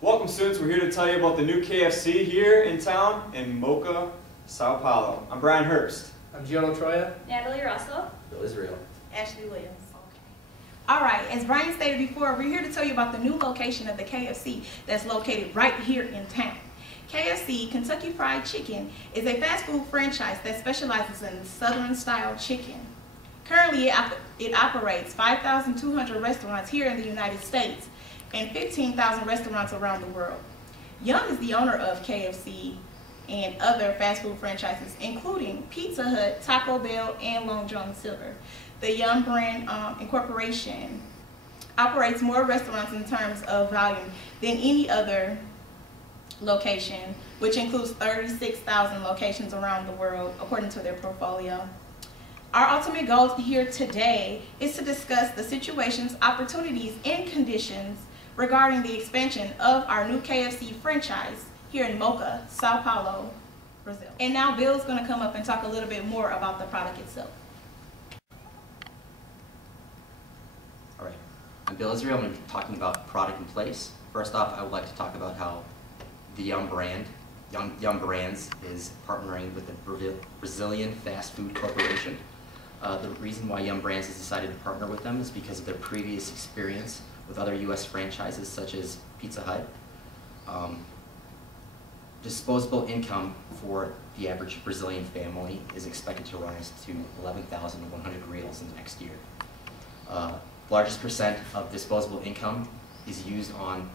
Welcome students, we're here to tell you about the new KFC here in town in Mooca, Sao Paulo. I'm Brian Herbst. I'm Giorno Troia. Natalie Russell. Bill Israel. Ashley Williams. All right, as Brian stated before, we're here to tell you about the new location of the KFC that's located right here in town. KFC, Kentucky Fried Chicken, is a fast food franchise that specializes in Southern-style chicken. Currently, it operates 5,200 restaurants here in the United States and 15,000 restaurants around the world. Young is the owner of KFC and other fast food franchises, including Pizza Hut, Taco Bell, and Long John Silver. The Young brand incorporation operates more restaurants in terms of volume than any other location, which includes 36,000 locations around the world, according to their portfolio. Our ultimate goal here today is to discuss the situations, opportunities, and conditions regarding the expansion of our new KFC franchise here in Mooca, Sao Paulo, Brazil. And now Bill's going to come up and talk a little bit more about the product itself. All right, I'm Bill Israel. I'm going to be talking about product and place. First off, I would like to talk about how the Yum brand, Yum Brands, is partnering with the Brazilian Fast Food Corporation. The reason why Yum Brands has decided to partner with them is because of their previous experience with other U.S. franchises such as Pizza Hut. Disposable income for the average Brazilian family is expected to rise to 11,100 reals in the next year. Largest percent of disposable income is used on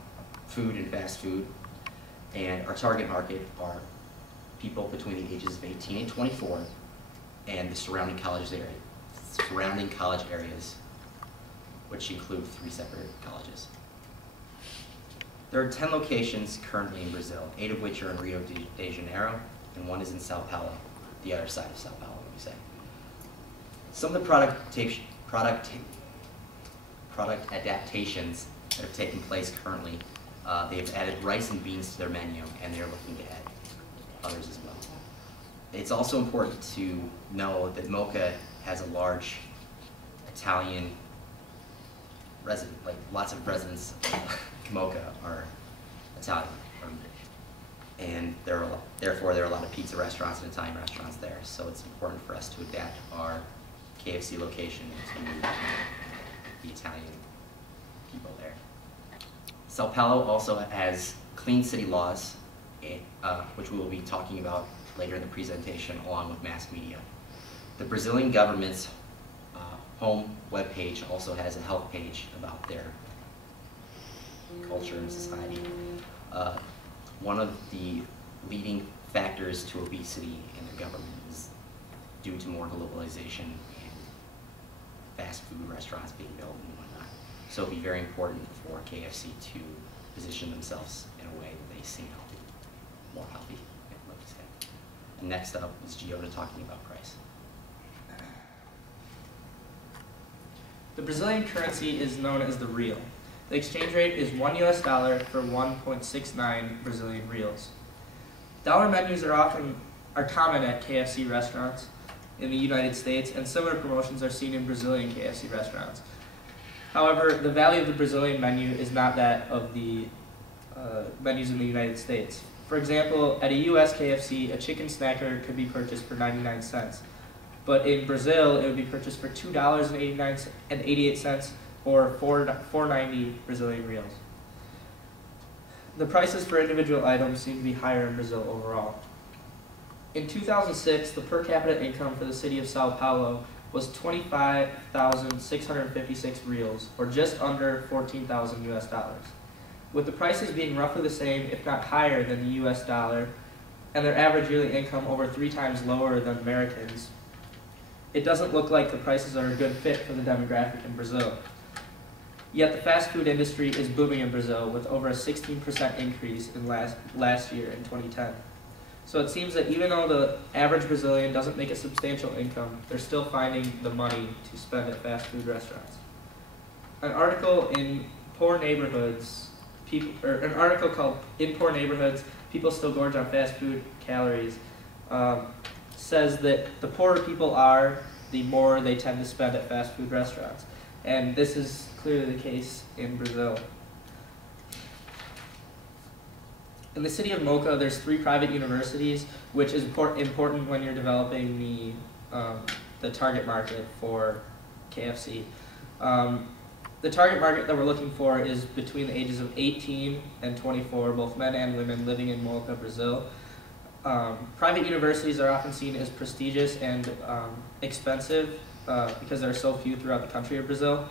food and fast food, and our target market are people between the ages of 18 and 24 and the surrounding college areas, which include 3 separate colleges. There are 10 locations currently in Brazil, 8 of which are in Rio de Janeiro, and 1 is in Sao Paulo, the other side of Sao Paulo, we say. Some of the product adaptations that have taken place currently, they have added rice and beans to their menu, and they're looking to add others as well. It's also important to know that Mooca has a large Italian resident, like lots of residents of Mooca are Italian, and therefore there are a lot of pizza restaurants and Italian restaurants there. So it's important for us to adapt our KFC location to the Italian people there. Sao Paulo also has clean city laws, which we will be talking about later in the presentation, along with mass media. The Brazilian government's home webpage also has a health page about their culture and society. One of the leading factors to obesity in the government is due to more globalization and fast food restaurants being built and whatnot. So it'll be very important for KFC to position themselves in a way that they seem healthy, more healthy, like we say. And next up is Giota talking about price. The Brazilian currency is known as the real. The exchange rate is $1 US for 1.69 Brazilian reals. Dollar menus are common at KFC restaurants in the United States, and similar promotions are seen in Brazilian KFC restaurants. However, the value of the Brazilian menu is not that of the menus in the United States. For example, at a US KFC, a chicken snacker could be purchased for 99 cents. But in Brazil, it would be purchased for $2.88 or 4.90 Brazilian reals. The prices for individual items seem to be higher in Brazil overall. In 2006, the per capita income for the city of Sao Paulo was 25,656 reals, or just under 14,000 US dollars. With the prices being roughly the same, if not higher than the US dollar, and their average yearly income over 3 times lower than Americans, it doesn't look like the prices are a good fit for the demographic in Brazil. Yet the fast food industry is booming in Brazil, with over a 16% increase in last year in 2010. So it seems that even though the average Brazilian doesn't make a substantial income, they're still finding the money to spend at fast food restaurants. An article in Poor Neighborhoods, an article called "In Poor Neighborhoods, People Still Gorge on Fast Food Calories," says that the poorer people are, the more they tend to spend at fast food restaurants. And this is clearly the case in Brazil. In the city of Mooca, there's 3 private universities, which is important when you're developing the target market for KFC. The target market that we're looking for is between the ages of 18 and 24, both men and women living in Mooca, Brazil. Private universities are often seen as prestigious and expensive because there are so few throughout the country of Brazil.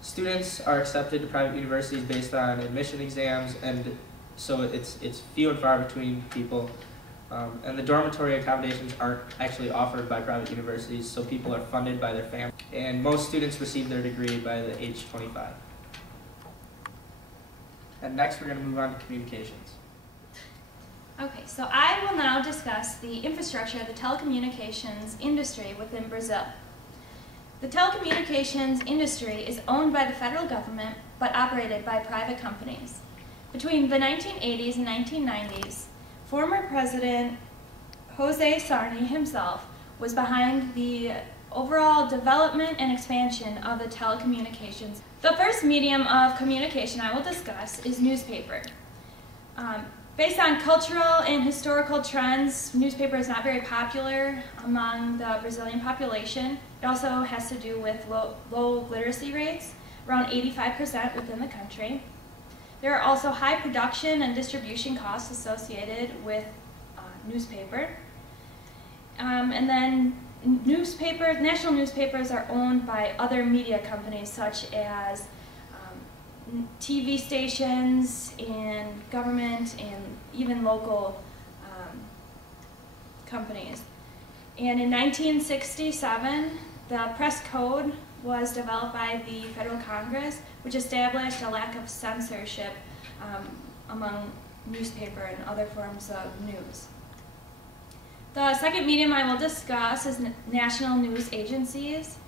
Students are accepted to private universities based on admission exams, and so it's few and far between people. And the dormitory accommodations aren't actually offered by private universities, so people are funded by their family. And most students receive their degree by the age 25. And next we're going to move on to communications. Okay, so I will now discuss the infrastructure of the telecommunications industry within Brazil. The telecommunications industry is owned by the federal government, but operated by private companies. Between the 1980s and 1990s, former President José Sarney himself was behind the overall development and expansion of the telecommunications. The first medium of communication I will discuss is newspaper. Based on cultural and historical trends, newspaper is not very popular among the Brazilian population. It also has to do with low literacy rates, around 85% within the country. There are also high production and distribution costs associated with newspaper. And then national newspapers are owned by other media companies such as TV stations and government and even local companies. And in 1967, the press code was developed by the Federal Congress, which established a lack of censorship among newspaper and other forms of news. The second medium I will discuss is national news agencies.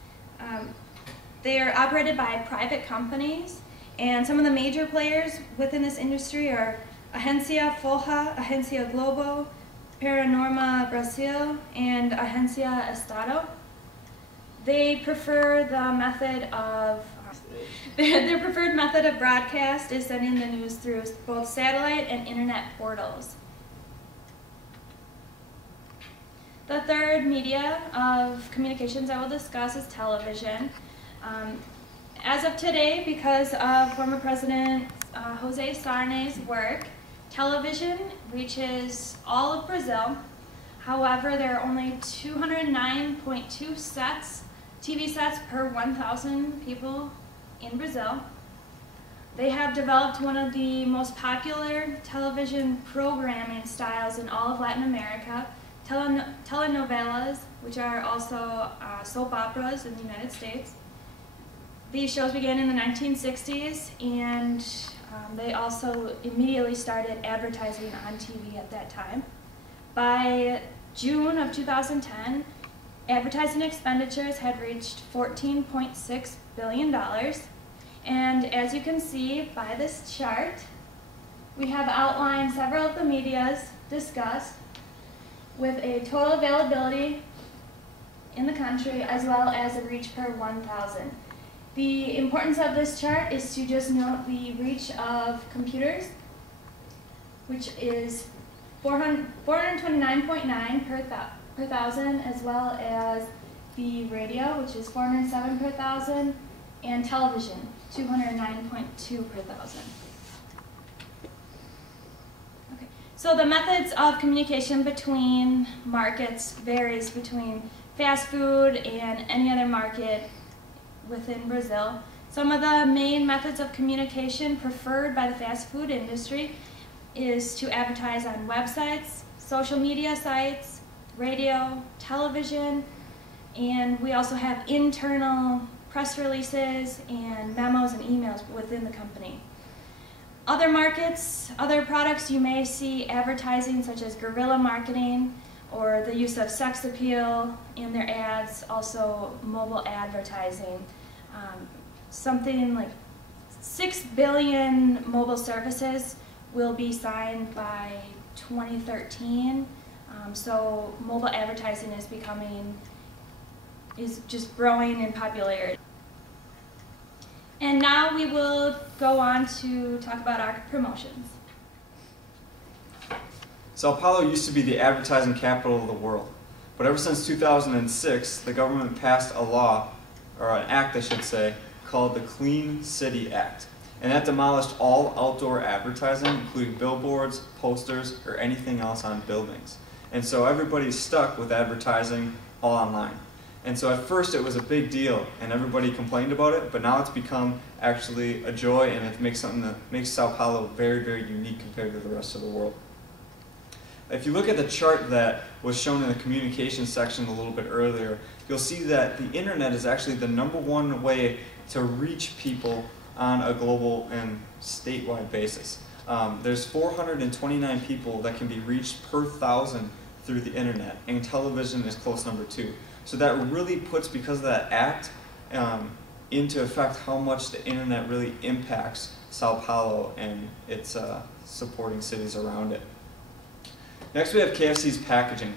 They are operated by private companies, and some of the major players within this industry are Agência Folha, Agência Globo, Paranorma Brasil, and Agência Estado. They prefer the method of their preferred method of broadcast is sending the news through both satellite and internet portals. The third media of communications I will discuss is television. As of today, because of former President José Sarney's work, television reaches all of Brazil. However, there are only 209.2 TV sets per 1,000 people in Brazil. They have developed one of the most popular television programming styles in all of Latin America, telenovelas, which are also soap operas in the United States. These shows began in the 1960s, and they also immediately started advertising on TV at that time. By June of 2010, advertising expenditures had reached $14.6 billion. And as you can see by this chart, we have outlined several of the medias discussed with a total availability in the country as well as a reach per 1,000. The importance of this chart is to just note the reach of computers, which is 429.9 per thousand, as well as the radio, which is 407 per thousand, and television, 209.2 per thousand. Okay. So the methods of communication between markets varies between fast food and any other market within Brazil. Some of the main methods of communication preferred by the fast food industry is to advertise on websites, social media sites, radio, television, and we also have internal press releases and memos and emails within the company. Other markets, other products you may see advertising such as guerrilla marketing or the use of sex appeal in their ads, also mobile advertising. Something like 6 billion mobile services will be signed by 2013. So mobile advertising is just growing in popularity. And now we will go on to talk about our promotions. Sao Paulo used to be the advertising capital of the world, but ever since 2006, the government passed a law, or an act I should say, called the Clean City Act. And that demolished all outdoor advertising, including billboards, posters, or anything else on buildings. And so everybody's stuck with advertising all online. And so at first it was a big deal and everybody complained about it, but now it's become actually a joy, and it makes something that makes Sao Paulo very, very unique compared to the rest of the world. If you look at the chart that was shown in the communications section a little bit earlier, you'll see that the internet is actually the #1 way to reach people on a global and statewide basis. There's 429 people that can be reached per 1,000 through the internet, and television is close #2. So that really puts, because of that act, into effect how much the internet really impacts Sao Paulo and its supporting cities around it. Next we have KFC's packaging.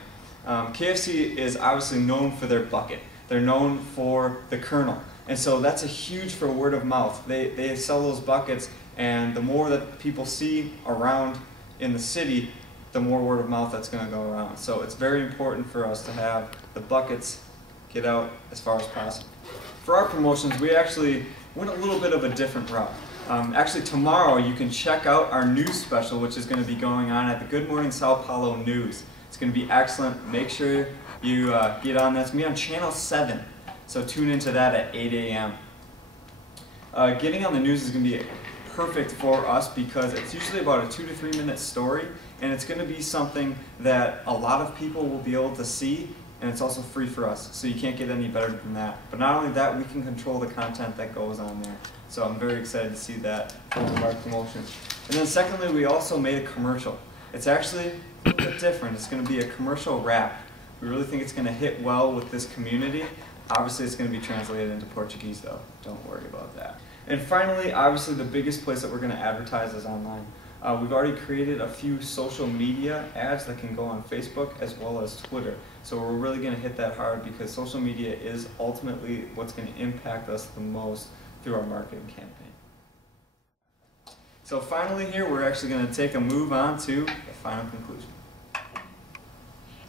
KFC is obviously known for their bucket. They're known for the kernel. And so that's a huge for word of mouth. They sell those buckets, and the more that people see around in the city, the more word of mouth that's going to go around. So it's very important for us to have the buckets get out as far as possible. For our promotions, we actually went a little bit of a different route. Actually, tomorrow you can check out our news special, which is going to be going on at the Good Morning Sao Paulo News. It's going to be excellent. Make sure you get on that. It's going to be on Channel 7, so tune into that at 8 a.m. Getting on the news is going to be perfect for us because it's usually about a 2 to 3 minute story, and it's going to be something that a lot of people will be able to see, and it's also free for us, so you can't get any better than that. But not only that, we can control the content that goes on there. So I'm very excited to see that for our promotion. And then secondly, we also made a commercial. It's actually a little bit different. It's going to be a commercial rap. We really think it's going to hit well with this community. Obviously, it's going to be translated into Portuguese, though. Don't worry about that. And finally, obviously, the biggest place that we're going to advertise is online. We've already created a few social media ads that can go on Facebook as well as Twitter. So we're really going to hit that hard because social media is ultimately what's going to impact us the most through our marketing campaign. So finally here, we're actually going to take a move on to the final conclusion.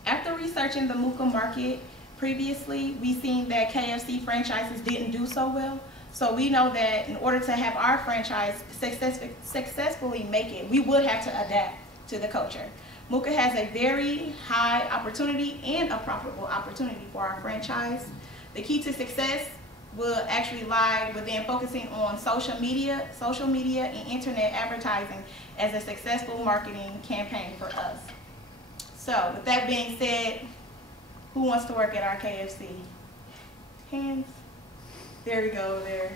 After researching the Mooca market previously, we've seen that KFC franchises didn't do so well. So we know that in order to have our franchise successfully make it, we would have to adapt to the culture. Mooca has a very high opportunity and a profitable opportunity for our franchise. The key to success will actually lie within focusing on social media and internet advertising as a successful marketing campaign for us. So with that being said, who wants to work at our KFC? Hands? There we go, there.